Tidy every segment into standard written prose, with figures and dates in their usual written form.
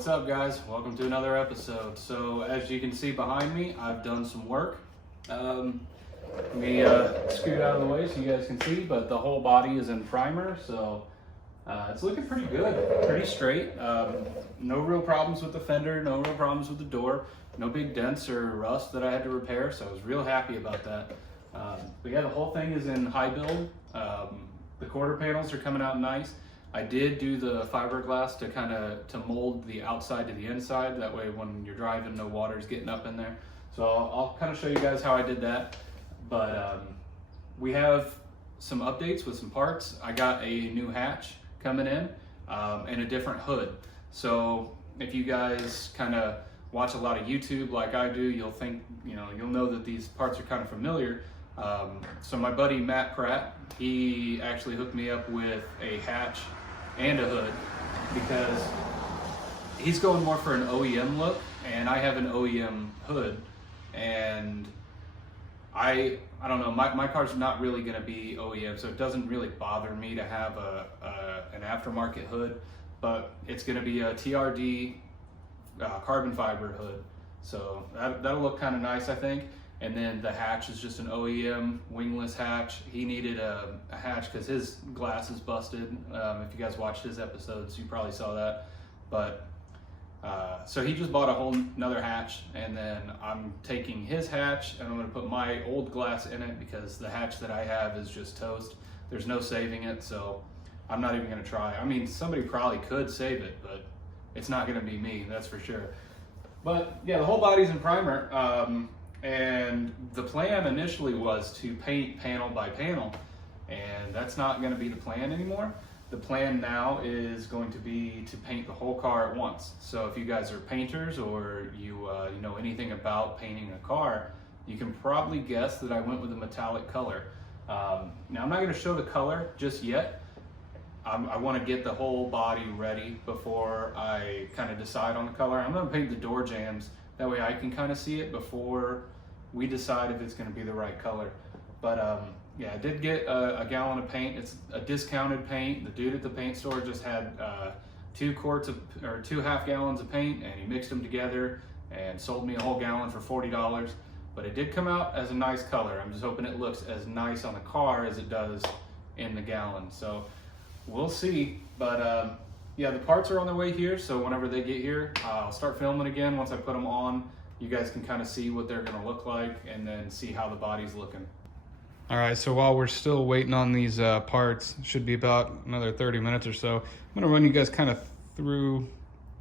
What's up, guys? Welcome to another episode. So as you can see behind me, I've done some work. Let me scoot out of the way so you guys can see, but the whole body is in primer, so it's looking pretty good, pretty straight. No real problems with the fender, no real problems with the door, no big dents or rust that I had to repair, so I was real happy about that. But yeah, the whole thing is in high build. The quarter panels are coming out nice. I did do the fiberglass to mold the outside to the inside. That way when you're driving, no water's getting up in there. So I'll kind of show you guys how I did that. But we have some updates with some parts. I got a new hatch coming in and a different hood. So if you guys kind of watch a lot of YouTube like I do, you'll know that these parts are kind of familiar. So my buddy Pratt, he actually hooked me up with a hatch and a hood because he's going more for an OEM look, and I have an OEM hood, and I don't know, my car's not really going to be OEM, so it doesn't really bother me to have an aftermarket hood, but it's going to be a TRD carbon fiber hood, so that'll look kind of nice, I think. And then the hatch is just an OEM wingless hatch. He needed a hatch because his glass is busted. If you guys watched his episodes, you probably saw that. But so he just bought a whole another hatch, and then I'm taking his hatch and I'm gonna put my old glass in it because the hatch that I have is just toast. There's no saving it, so I'm not even gonna try. I mean, somebody probably could save it, but it's not gonna be me, that's for sure. But yeah, the whole body's in primer. And the plan initially was to paint panel by panel, and that's not going to be the plan anymore. The plan now is going to be to paint the whole car at once. So if you guys are painters or you know anything about painting a car, you can probably guess that I went with a metallic color. Now I'm not going to show the color just yet. I want to get the whole body ready before I kind of decide on the color. I'm going to paint the door jambs. That way I can kind of see it before we decide if it's going to be the right color. But yeah, I did get a gallon of paint. It's a discounted paint. The dude at the paint store just had 2 half gallons of paint, and he mixed them together and sold me a whole gallon for $40. But it did come out as a nice color. I'm just hoping it looks as nice on the car as it does in the gallon. So we'll see. But yeah, the parts are on their way here, so whenever they get here, I'll start filming again. Once I put them on, you guys can kind of see what they're gonna look like and then see how the body's looking. All right, so while we're still waiting on these parts, should be about another 30 minutes or so, I'm gonna run you guys kind of through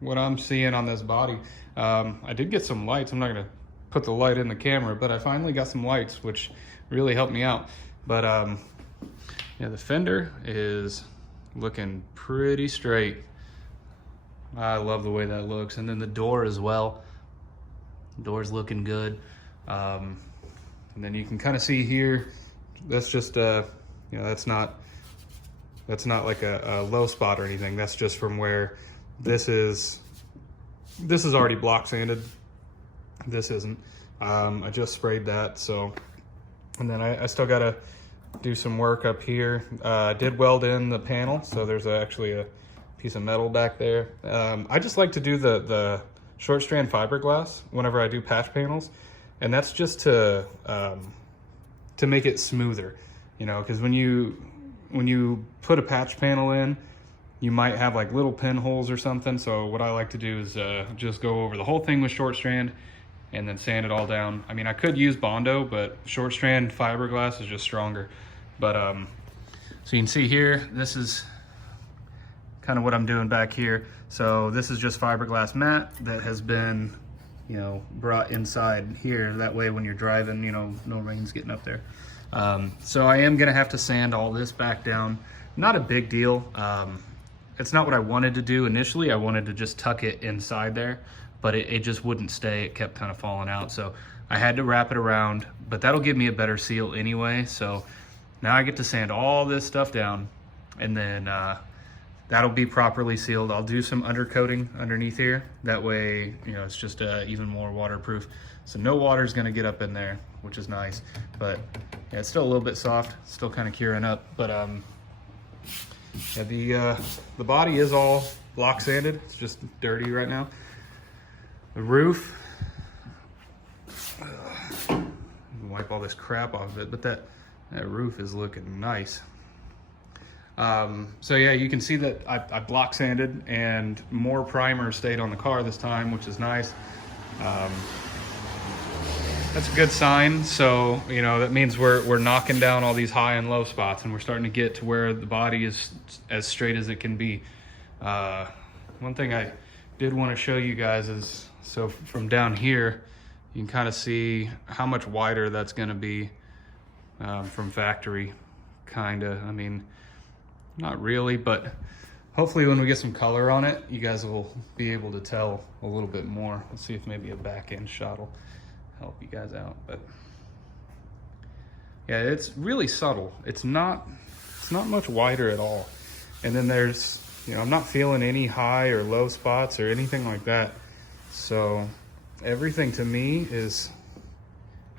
what I'm seeing on this body. I did get some lights. I'm not gonna put the light in the camera, but I finally got some lights, which really helped me out. But yeah, the fender is looking pretty straight. I love the way that looks. And then the door as well. The door's looking good. And then you can kind of see here, that's just you know, that's not like a low spot or anything. That's just from where this is already block sanded. This isn't. I just sprayed that, so. And then I still gotta do some work up here. Did weld in the panel, so there's actually a piece of metal back there. I just like to do the short strand fiberglass whenever I do patch panels, and that's just to make it smoother, you know, because when you put a patch panel in, you might have like little pinholes or something. So what I like to do is just go over the whole thing with short strand and then sand it all down. I mean, I could use Bondo, but short strand fiberglass is just stronger. But so you can see here, this is kind of what I'm doing back here. So this is just fiberglass mat that has been, you know, brought inside here. That way when you're driving, you know, no rain's getting up there. So I am gonna have to sand all this back down. Not a big deal. It's not what I wanted to do initially. I wanted to just tuck it inside there, but it just wouldn't stay. It kept kind of falling out. So I had to wrap it around, but that'll give me a better seal anyway. So now I get to sand all this stuff down, and then that'll be properly sealed. I'll do some undercoating underneath here. That way, you know, it's just even more waterproof. So no water's gonna get up in there, which is nice. But yeah, it's still a little bit soft, still kind of curing up. But yeah, the body is all block sanded. It's just dirty right now. The roof, wipe all this crap off of it, but that roof is looking nice. So yeah, you can see that I block sanded and more primer stayed on the car this time, which is nice. That's a good sign. So, you know, that means we're knocking down all these high and low spots, and we're starting to get to where the body is as straight as it can be. One thing I did want to show you guys is, so from down here, you can kind of see how much wider that's going to be from factory, kind of. I mean, not really, but hopefully when we get some color on it, you guys will be able to tell a little bit more. Let's see if maybe a back end shot will help you guys out. But yeah, it's really subtle. It's not much wider at all. And then there's, you know, I'm not feeling any high or low spots or anything like that. So everything to me is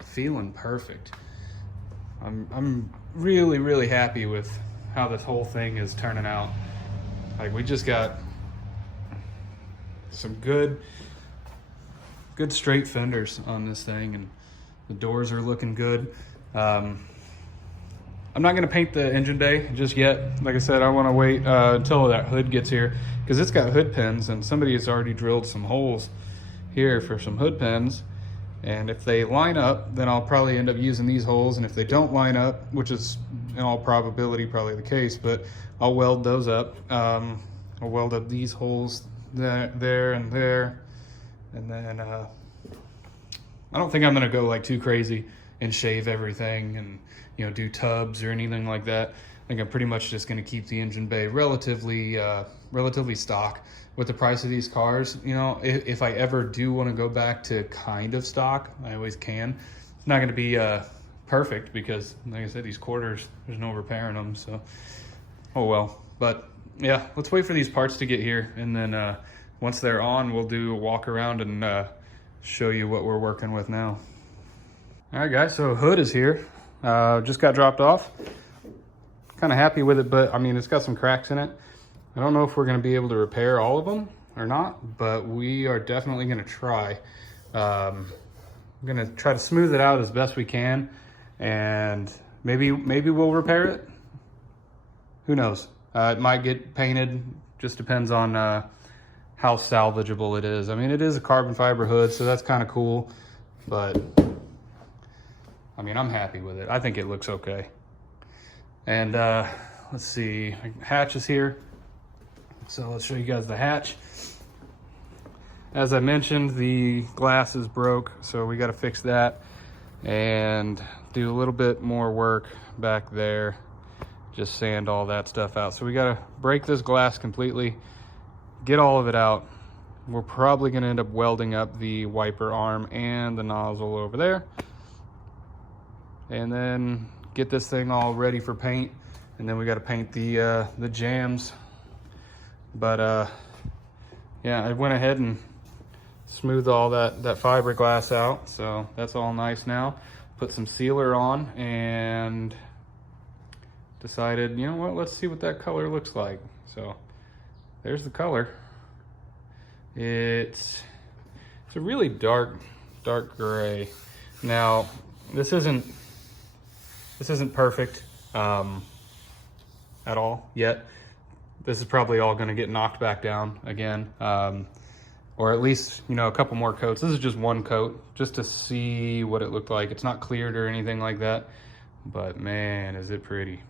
feeling perfect. I'm really, really happy with how this whole thing is turning out. Like, we just got some good straight fenders on this thing, and the doors are looking good. I'm not gonna paint the engine bay just yet. Like I said, I wanna wait until that hood gets here, because it's got hood pins, and somebody has already drilled some holes here for some hood pins. And if they line up, then I'll probably end up using these holes. And if they don't line up, which is in all probability probably the case, but I'll weld those up. I'll weld up these holes there and there. And then I don't think I'm gonna go like too crazy and shave everything and, you know, do tubs or anything like that. I think I'm pretty much just gonna keep the engine bay relatively stock. With the price of these cars, you know, if I ever do want to go back to kind of stock, I always can. It's not going to be perfect because, like I said, these quarters, there's no repairing them. So, oh well. But yeah, let's wait for these parts to get here, and then once they're on, we'll do a walk around and show you what we're working with now. All right, guys. So hood is here. Just got dropped off. Kind of happy with it, but I mean, it's got some cracks in it. I don't know if we're going to be able to repair all of them or not, but we are definitely going to try. I'm going to try to smooth it out as best we can, and maybe we'll repair it. Who knows? It might get painted. Just depends on how salvageable it is. I mean, it is a carbon fiber hood, so that's kind of cool, but I mean, I'm happy with it. I think it looks okay. And let's see, hatch is here. So let's show you guys the hatch. As I mentioned, the glass is broke, so we got to fix that and do a little bit more work back there. Just sand all that stuff out. So we got to break this glass completely, get all of it out. We're probably going to end up welding up the wiper arm and the nozzle over there, and then get this thing all ready for paint. And then we got to paint the jambs. But yeah, I went ahead and smoothed all that fiberglass out, so that's all nice now. Put some sealer on and decided, you know what, let's see what that color looks like. So there's the color. It's a really dark gray. Now this isn't perfect at all yet. This is probably all going to get knocked back down again, or at least, you know, a couple more coats. This is just one coat, just to see what it looked like. It's not cleared or anything like that, but man, is it pretty.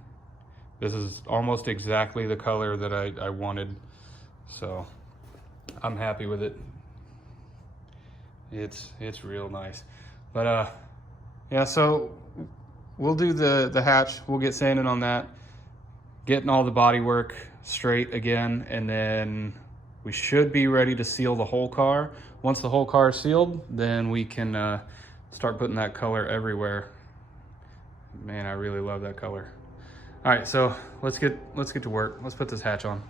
This is almost exactly the color that I wanted, so I'm happy with it. It's real nice. But yeah, so we'll do the hatch. We'll get sanding on that, getting all the body work straight again, and then we should be ready to seal the whole car. Once the whole car is sealed, then we can start putting that color everywhere. Man, I really love that color. All right, so let's get to work. Let's put this hatch on.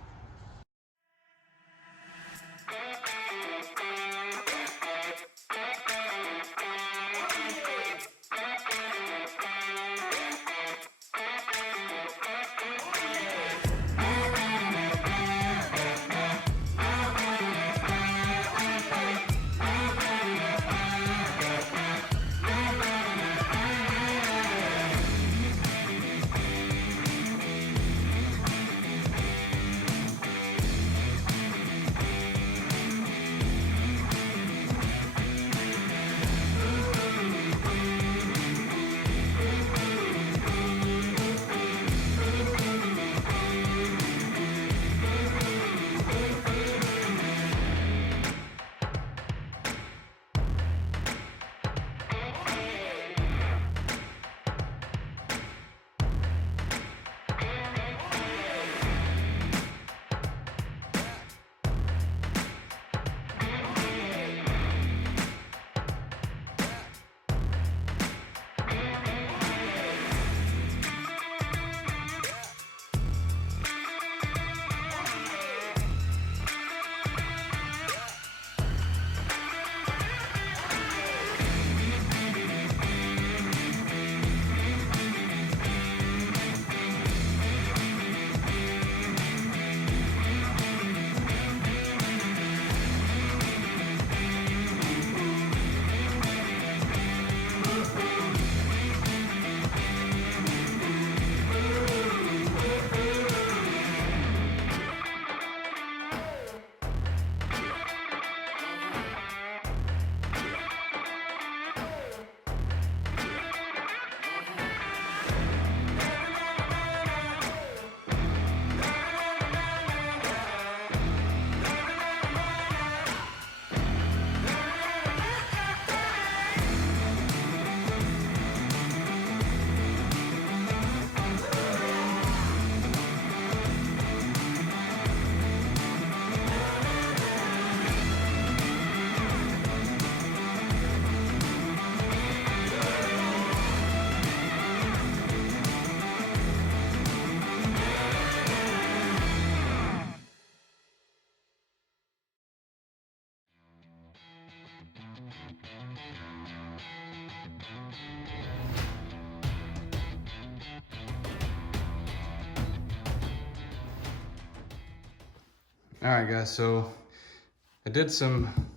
All right, guys, so I did some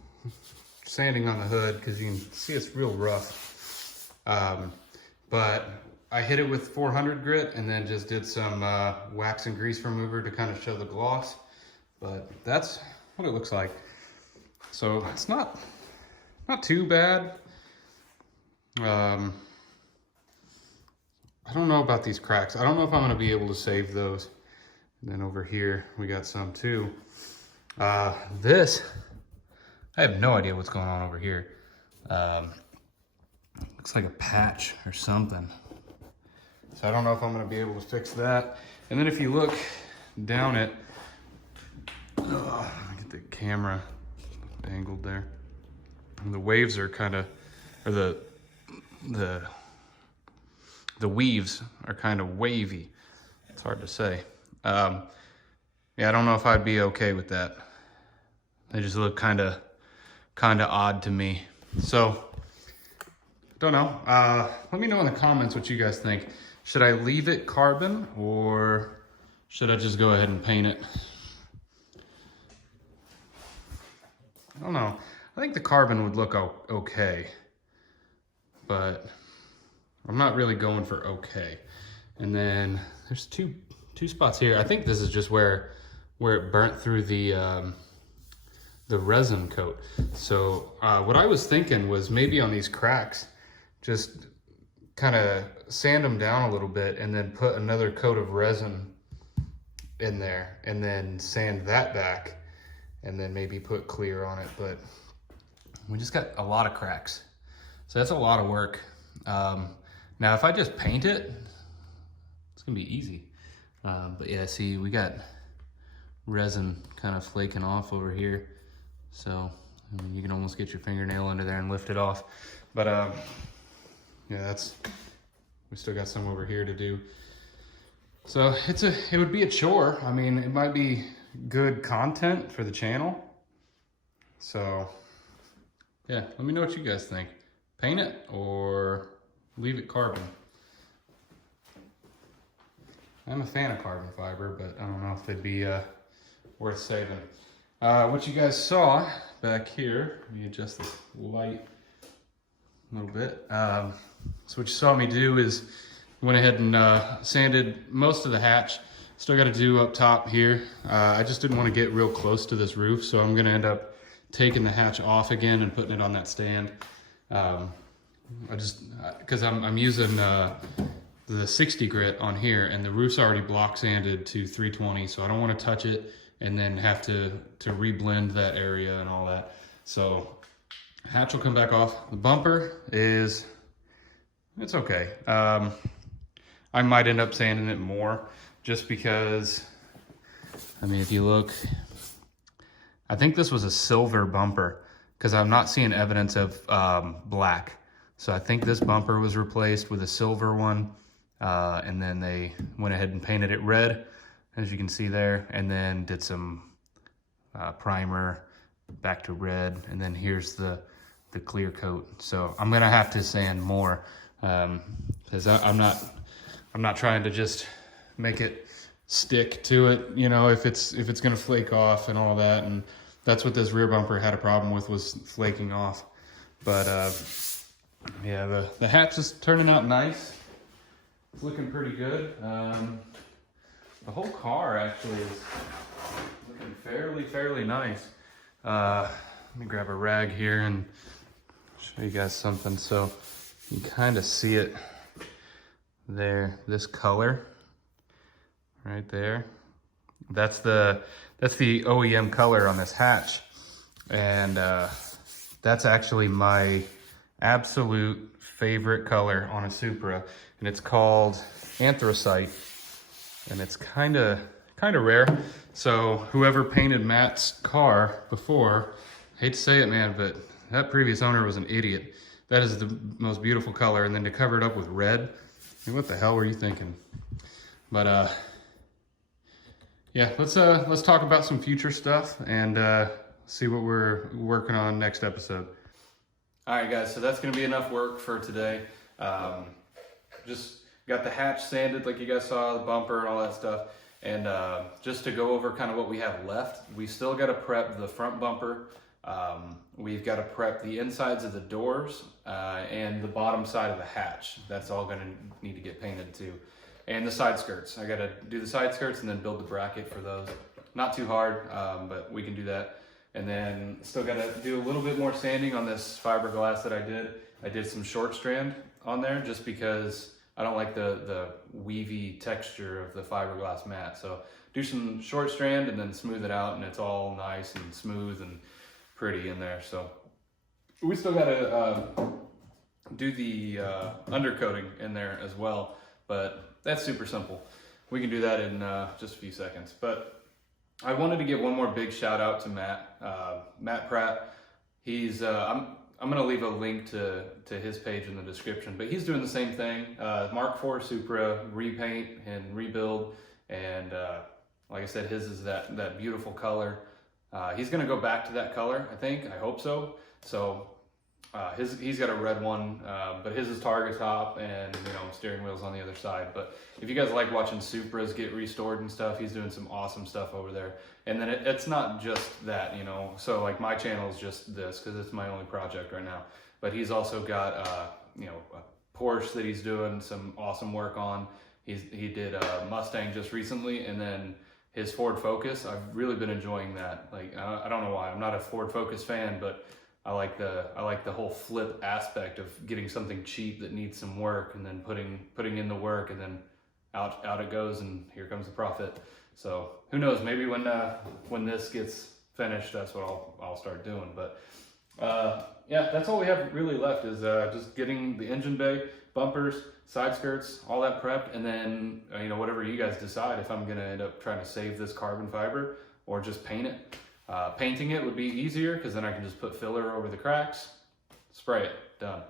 sanding on the hood because you can see it's real rough. But I hit it with 400 grit and then just did some wax and grease remover to kind of show the gloss. But that's what it looks like. So it's not too bad. I don't know about these cracks. I don't know if I'm gonna be able to save those. And then over here, we got some too. This, I have no idea what's going on over here. Looks like a patch or something. So I don't know if I'm gonna be able to fix that. And then if you look down it, let me get the camera angled there. And the waves are kind of, or the weaves are kind of wavy. It's hard to say. Yeah, I don't know if I'd be okay with that. They just look kind of odd to me. So, don't know. Let me know in the comments what you guys think. Should I leave it carbon or should I just go ahead and paint it? I don't know. I think the carbon would look okay, but I'm not really going for okay. And then there's two spots here. I think this is just where it burnt through the resin coat. So what I was thinking was maybe on these cracks, just kind of sand them down a little bit and then put another coat of resin in there and then sand that back and then maybe put clear on it. But we just got a lot of cracks. So that's a lot of work. Now if I just paint it, it's gonna be easy. But yeah, see, we got resin kind of flaking off over here. So I mean, you can almost get your fingernail under there and lift it off. But yeah, we still got some over here to do. So it would be a chore. I mean, it might be good content for the channel. So yeah, let me know what you guys think. Paint it or leave it carbon. I'm a fan of carbon fiber, but I don't know if they'd be worth saving. What you guys saw back here, let me adjust the light a little bit. So what you saw me do is went ahead and sanded most of the hatch. Still got to do up top here. I just didn't want to get real close to this roof, so I'm going to end up taking the hatch off again and putting it on that stand. Because I'm using the 60 grit on here, and the roof's already block sanded to 320, so I don't want to touch it and then have to reblend that area and all that. So hatch will come back off. The bumper it's okay. I might end up sanding it more just because, I mean, if you look, I think this was a silver bumper because I'm not seeing evidence of black. So I think this bumper was replaced with a silver one. And then they went ahead and painted it red, as you can see there, and then did some primer back to red, and then here's the clear coat. So I'm gonna have to sand more because I'm not trying to just make it stick to it, you know, if it's gonna flake off and all that. And that's what this rear bumper had a problem with, was flaking off. But yeah, the hatch is turning out nice. It's looking pretty good. The whole car actually is looking fairly nice. Let me grab a rag here and show you guys something. So you kind of see it there, this color right there. That's the OEM color on this hatch. And that's actually my absolute favorite color on a Supra, and it's called anthracite, and it's kind of rare. So whoever painted Matt's car before, hate to say it, man, but that previous owner was an idiot. That is the most beautiful color, and then to cover it up with red, I mean, what the hell were you thinking? But yeah, let's talk about some future stuff and see what we're working on next episode. All right, guys, so that's gonna be enough work for today. Just got the hatch sanded like you guys saw, the bumper and all that stuff. And just to go over kind of what we have left, we still got to prep the front bumper. We've got to prep the insides of the doors and the bottom side of the hatch. That's all going to need to get painted too. And the side skirts. I got to do the side skirts and then build the bracket for those. Not too hard, but we can do that. And then still got to do a little bit more sanding on this fiberglass that I did. I did some short strand on there just because I don't like the weavy texture of the fiberglass mat. So do some short strand and then smooth it out, and it's all nice and smooth and pretty in there. So we still got to do the undercoating in there as well, but that's super simple. We can do that in just a few seconds. But I wanted to give one more big shout out to Matt Pratt. He's I'm going to leave a link to his page in the description, but he's doing the same thing. Mark IV Supra repaint and rebuild, and like I said, his is that beautiful color. He's going to go back to that color, I think. I hope so. So he's got a red one, but his is target top and steering wheels on the other side. But if you guys like watching Supras get restored and stuff, he's doing some awesome stuff over there. And then it's not just that, so like my channel is just this because it's my only project right now. But he's also got a Porsche that he's doing some awesome work on. He did a Mustang just recently, and then his Ford Focus. I've really been enjoying that. Like I don't know why. I'm not a Ford Focus fan, but I like the whole flip aspect of getting something cheap that needs some work and then putting in the work, and then out it goes, and here comes the profit. So who knows, maybe when this gets finished, that's what I'll start doing. But yeah, that's all we have really left is just getting the engine bay, bumpers, side skirts, all that prepped, and then whatever you guys decide, if I'm gonna end up trying to save this carbon fiber or just paint it. Painting it would be easier because then I can just put filler over the cracks, spray it, done.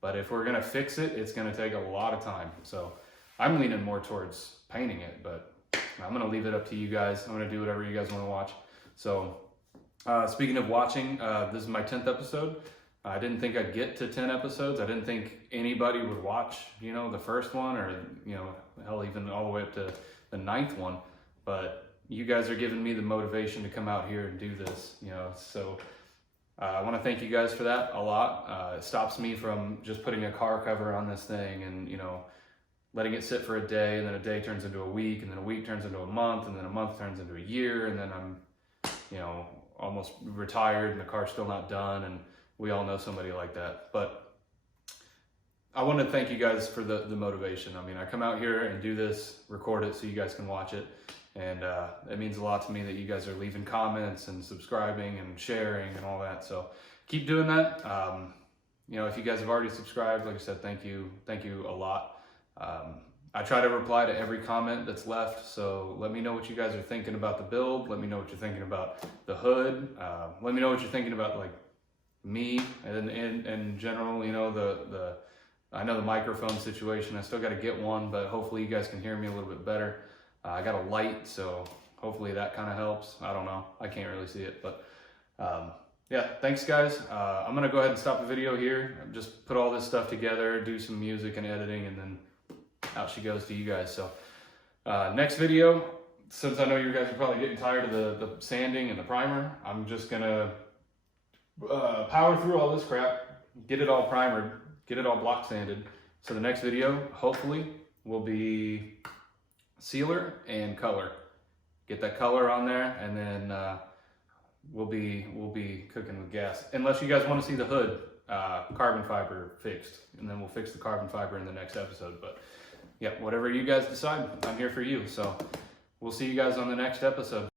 But if we're gonna fix it, it's gonna take a lot of time. So I'm leaning more towards painting it, but I'm gonna leave it up to you guys. I'm gonna do whatever you guys wanna watch. So speaking of watching, this is my 10th episode. I didn't think I'd get to 10 episodes. I didn't think anybody would watch, the first one, or, hell, even all the way up to the 9th one. But you guys are giving me the motivation to come out here and do this, so I want to thank you guys for that a lot. It stops me from just putting a car cover on this thing and, letting it sit for a day, and then a day turns into a week, and then a week turns into a month, and then a month turns into a year, and then I'm, almost retired and the car's still not done, and we all know somebody like that. But I want to thank you guys for the motivation. I mean, I come out here and do this, record it so you guys can watch it. And it means a lot to me that you guys are leaving comments and subscribing and sharing and all that. So keep doing that. If you guys have already subscribed, like I said, thank you a lot. I try to reply to every comment that's left. So let me know what you guys are thinking about the build. Let me know what you're thinking about the hood. Let me know what you're thinking about like me and in general. I know the microphone situation. I still got to get one, but hopefully you guys can hear me a little bit better. I got a light, so hopefully that kind of helps. I don't know. I can't really see it, but yeah, thanks guys. I'm going to go ahead and stop the video here. Just put all this stuff together, do some music and editing, and then out she goes to you guys. So next video, since I know you guys are probably getting tired of the sanding and the primer, I'm just going to power through all this crap, get it all primered, get it all block sanded. So the next video, hopefully, will be sealer and color. Get that color on there, and then we'll be cooking with gas. Unless you guys want to see the hood carbon fiber fixed, and then we'll fix the carbon fiber in the next episode. But yeah, whatever you guys decide, I'm here for you. So we'll see you guys on the next episode.